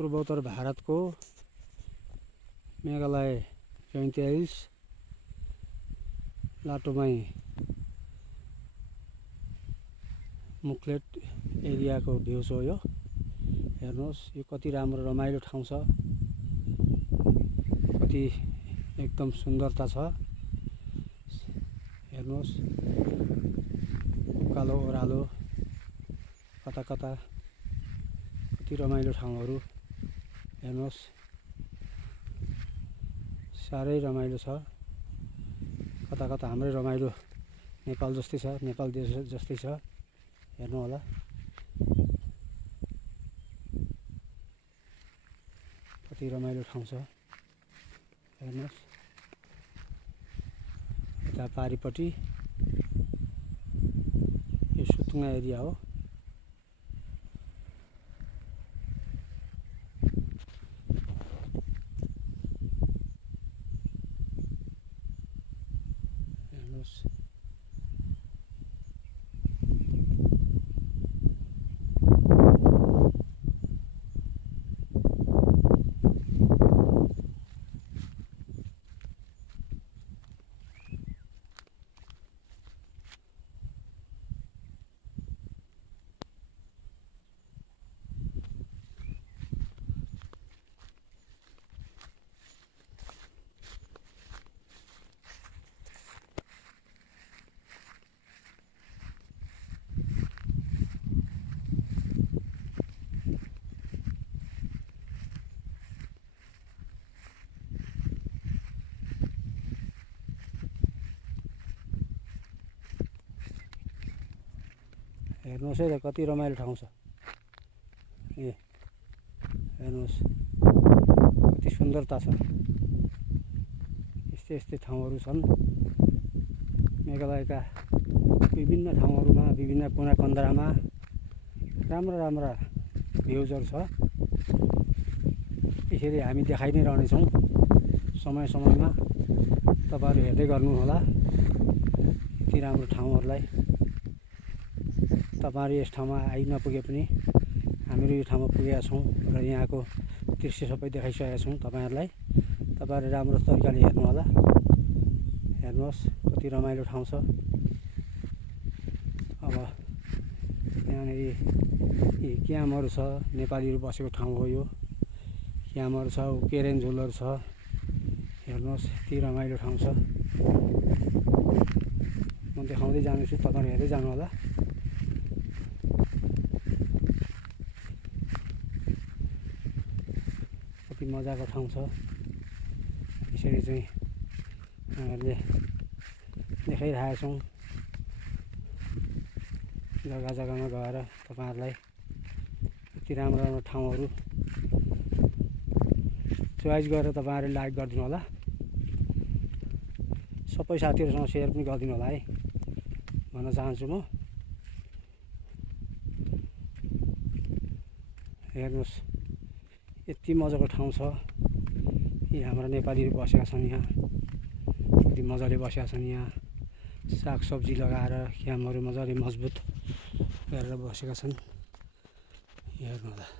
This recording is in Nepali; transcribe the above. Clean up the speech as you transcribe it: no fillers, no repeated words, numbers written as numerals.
पूर्वोत्तर भारतको मेघालय जोइन्ट हिल्स लाटोमाई मुक्लेट एरियाको भ्यू छ यो। हेर्नुहोस् यो कति राम्रो रमाइलो ठाउँ छ, कति एकदम सुन्दरता छ। हेर्नुहोस् उकालो ओह्रालो कता कता कति रमाइलो ठाउँहरू। हेर्नुहोस् साह्रै रमाइलो छ, कता कता हाम्रै रमाइलो नेपाल जस्तै छ, नेपाल देश जस्तै छ। हेर्नु होला कति रमाइलो ठाउँ छ। हेर्नुहोस् यता पारिपट्टि यो सुतुङा एरिया हो। हेर्नुहोस् हेर्नुहोस् है त कति रमाइलो ठाउँ छ। ए हेर्नुहोस् कति सुन्दरता छ। यस्तै यस्तै ठाउँहरू छन् मेघालयका विभिन्न ठाउँहरूमा, विभिन्न कुना कन्दरामा राम्रा राम्रा भ्यूजहरू छ। यसरी हामी देखाइ नै रहनेछौँ समय समयमा। तपाईँहरू हेर्दै गर्नुहोला यति राम्रो ठाउँहरूलाई। तपाईँहरू यस ठाउँमा आइ नपुगे पनि हामीहरू यो ठाउँमा पुगेका छौँ र यहाँको दृश्य सबै देखाइसकेका छौँ तपाईँहरूलाई। तपाईँहरू राम्रो तरिकाले हेर्नु होला। हेर्नुहोस् कति रमाइलो ठाउँ छ। अब यहाँनिर क्याम्पहरू छ, नेपालीहरू बसेको ठाउँ हो यो। क्याम्पहरू छ, केरेन झुलहरू छ। हेर्नुहोस् यति रमाइलो ठाउँ छ। म देखाउँदै जानेछु, तपाईँहरू हेर्दै जानु होला। कति मजाको ठाउँ छ। यसरी चाहिँ हामीले देखाइरहेका छौँ जग्गा जग्गामा गएर तपाईँहरूलाई यति राम्रो राम्रो ठाउँहरू चोइस गरेर तपाईँहरूले लाइक गरिदिनु होला। सबै साथीहरूसँग सेयर पनि गरिदिनु होला है भन्न चाहन्छु म। हेर्नुहोस् यति मजाको ठाउँ छ। यी हाम्रा नेपालीहरू बसेका छन् यहाँ, कति मजाले बसेका छन् यहाँ। सागसब्जी लगाएर क्याम्पहरू मजाले मजबुत गरेर बसेका छन्। हेर्नु होला।